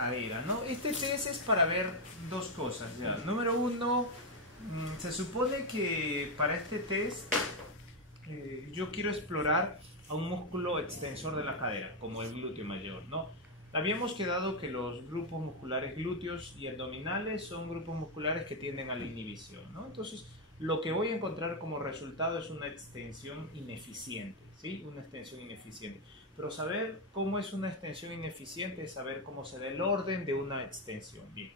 cadera, ¿no? Este test es para ver dos cosas, ya. Número uno, se supone que para este test yo quiero explorar a un músculo extensor de la cadera, como el glúteo mayor, ¿no? Habíamos quedado que los grupos musculares glúteos y abdominales son grupos musculares que tienden a la inhibición, ¿no? Entonces, lo que voy a encontrar como resultado es una extensión ineficiente, ¿sí? Una extensión ineficiente. Pero saber cómo es una extensión ineficiente es saber cómo se da el orden de una extensión. Bien,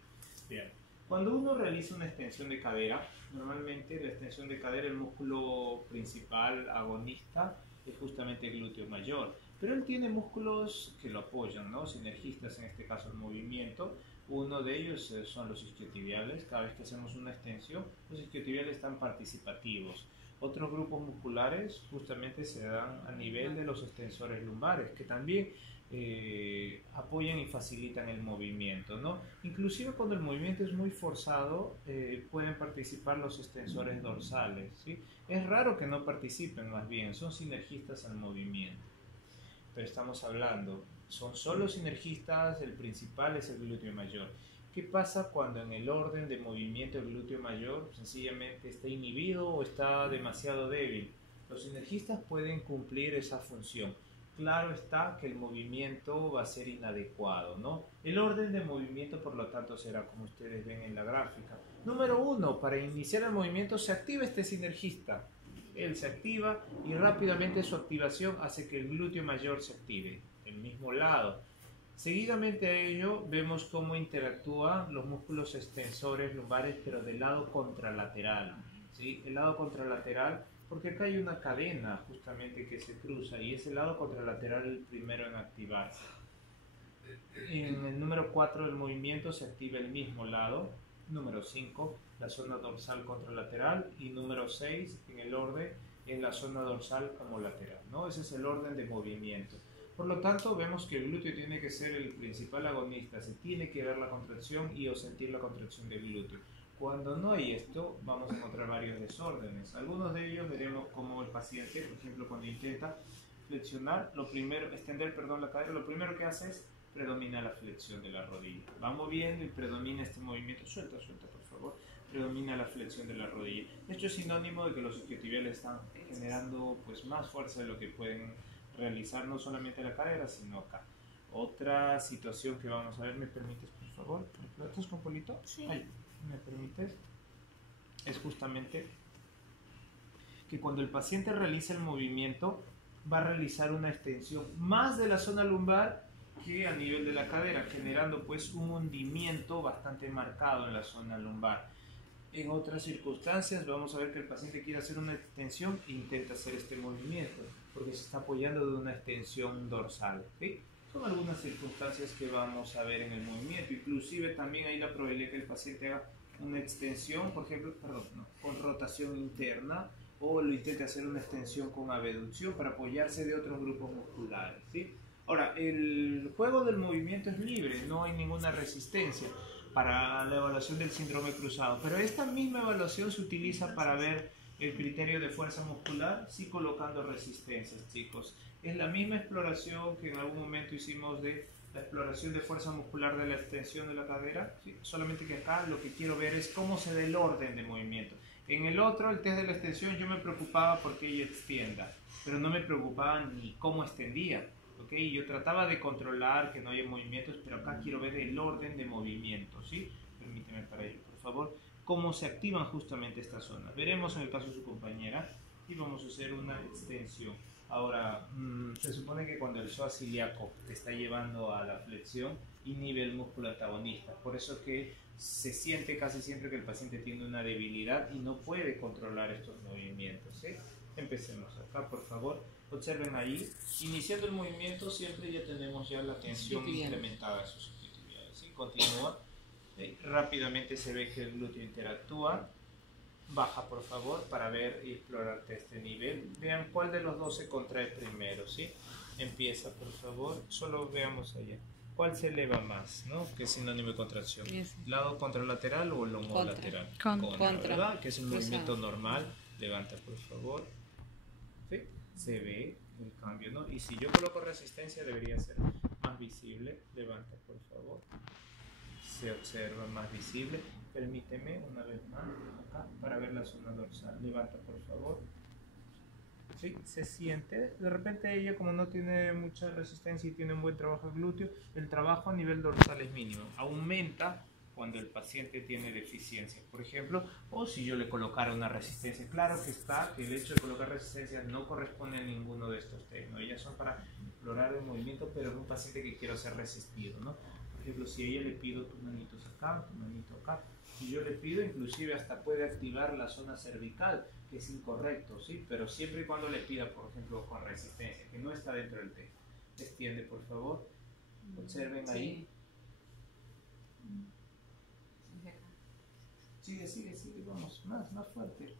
bien. Cuando uno realiza una extensión de cadera, normalmente la extensión de cadera, el músculo principal agonista es justamente el glúteo mayor. Pero él tiene músculos que lo apoyan, ¿no? Sinergistas, en este caso el movimiento. Uno de ellos son los isquiotibiales. Cada vez que hacemos una extensión, los isquiotibiales están participativos. Otros grupos musculares justamente se dan a nivel de los extensores lumbares, que también apoyan y facilitan el movimiento, ¿no? Inclusive cuando el movimiento es muy forzado, pueden participar los extensores dorsales, ¿sí? Es raro que no participen, más bien, son sinergistas al movimiento. Pero estamos hablando, son solo sinergistas, el principal es el glúteo mayor. ¿Qué pasa cuando en el orden de movimiento el glúteo mayor sencillamente está inhibido o está demasiado débil? Los sinergistas pueden cumplir esa función. Claro está que el movimiento va a ser inadecuado, ¿no? El orden de movimiento, por lo tanto, será como ustedes ven en la gráfica. Número 1, para iniciar el movimiento se activa este sinergista. Él se activa y rápidamente su activación hace que el glúteo mayor se active, el mismo lado. Seguidamente a ello vemos cómo interactúan los músculos extensores lumbares, pero del lado contralateral, ¿sí? El lado contralateral, porque acá hay una cadena justamente que se cruza y es el lado contralateral el primero en activarse. En el número 4 del movimiento se activa el mismo lado. Número 5, la zona dorsal contralateral, y número 6, en el orden, en la zona dorsal como lateral, ¿no? Ese es el orden de movimiento. Por lo tanto, vemos que el glúteo tiene que ser el principal agonista, se tiene que ver la contracción y o sentir la contracción del glúteo. Cuando no hay esto, vamos a encontrar varios desórdenes. Algunos de ellos veremos como el paciente, por ejemplo, cuando intenta flexionar, extender la cadera, lo primero que hace es predomina la flexión de la rodilla. Va moviendo y predomina este movimiento. Suelta, por favor. Predomina la flexión de la rodilla. Esto es sinónimo de que los isquiotibiales están generando pues más fuerza de lo que pueden realizar, no solamente la cadera, sino acá. Otra situación que vamos a ver, ¿me permites, por favor? ¿Me platos con Polito? Sí. Ay, ¿me permites? Es justamente que cuando el paciente realiza el movimiento, va a realizar una extensión más de la zona lumbar que a nivel de la cadera, generando pues un hundimiento bastante marcado en la zona lumbar. En otras circunstancias vamos a ver que el paciente quiere hacer una extensión e intenta hacer este movimiento porque se está apoyando de una extensión dorsal, ¿sí? Son algunas circunstancias que vamos a ver en el movimiento. Inclusive también hay la probabilidad que el paciente haga una extensión, por ejemplo, con rotación interna, o lo intente hacer una extensión con abducción para apoyarse de otros grupos musculares, ¿sí? Ahora, el juego del movimiento es libre, no hay ninguna resistencia para la evaluación del síndrome cruzado, pero esta misma evaluación se utiliza para ver el criterio de fuerza muscular, sí colocando resistencias, chicos. Es la misma exploración que en algún momento hicimos de la exploración de fuerza muscular de la extensión de la cadera, ¿sí? Solamente que acá lo que quiero ver es cómo se da el orden de movimiento. En el otro, el test de la extensión, yo me preocupaba porque ella extienda, pero no me preocupaba ni cómo extendía. ¿Okay? Yo trataba de controlar que no haya movimientos, pero acá quiero ver el orden de movimiento, ¿sí? Permíteme para ello, por favor. Cómo se activan justamente estas zonas. Veremos en el caso de su compañera y vamos a hacer una extensión. Ahora, se supone que cuando el psoas ilíaco te está llevando a la flexión, inhibe el músculo antagonista. Por eso que se siente casi siempre que el paciente tiene una debilidad y no puede controlar estos movimientos, ¿sí? Empecemos acá, por favor. Observen ahí, iniciando el movimiento siempre ya tenemos ya la tensión incrementada de sus isquiotibiales, ¿sí? Continúa, rápidamente se ve que el glúteo interactúa, baja por favor para ver y explorar este nivel, vean cuál de los dos se contrae primero, ¿sí? Empieza por favor, solo veamos allá, cuál se eleva más, ¿no? Que es sinónimo de contracción, lado contralateral o el homolateral, contra, ¿verdad? Que es el movimiento normal, levanta por favor, ¿sí? Se ve el cambio, ¿no? Y si yo coloco resistencia debería ser más visible. Levanta, por favor. se observa más visible. Permíteme una vez más acá para ver la zona dorsal. Levanta por favor. ¿Sí? Se siente. De repente ella, como no tiene mucha resistencia y tiene un buen trabajo glúteo, el trabajo a nivel dorsal es mínimo. Aumenta cuando el paciente tiene deficiencia, por ejemplo, o si yo le colocara una resistencia. Claro que está que el hecho de colocar resistencia no corresponde a ninguno de estos test, ¿no? Ellas son para explorar el movimiento, pero es un paciente que quiero ser resistido, ¿no? Por ejemplo, si a ella le pido tus manitos acá, tu manito acá, si yo le pido, inclusive hasta puede activar la zona cervical, que es incorrecto, ¿sí? Pero siempre y cuando le pida, por ejemplo, con resistencia, que no está dentro del test. Extiende, por favor. Observen ahí. Sigue, vamos, más fuerte.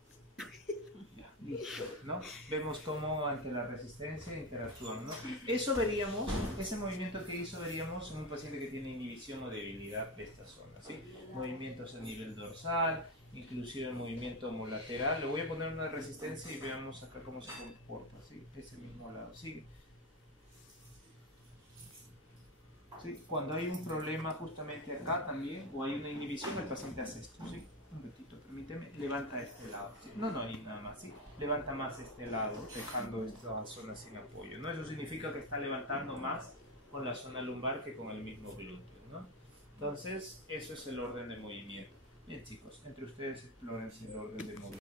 Ya, listo, ¿no? Vemos cómo ante la resistencia interactúan, ¿no? Eso veríamos, ese movimiento que hizo veríamos en un paciente que tiene inhibición o debilidad de esta zona, ¿sí? Movimientos a nivel dorsal, inclusive el movimiento homolateral. Le voy a poner una resistencia y veamos acá cómo se comporta, ¿sí? Ese mismo lado, sigue. ¿Sí? Cuando hay un problema justamente acá también, o hay una inhibición, el paciente hace esto, ¿sí? Un ratito, permíteme, levanta este lado, ¿sí? No, ahí nada más, ¿sí? Levanta más este lado, dejando esta zona sin apoyo, ¿no? Eso significa que está levantando más con la zona lumbar que con el mismo glúteo, ¿no? Entonces, eso es el orden de movimiento. Bien, chicos, entre ustedes exploren el orden de movimiento.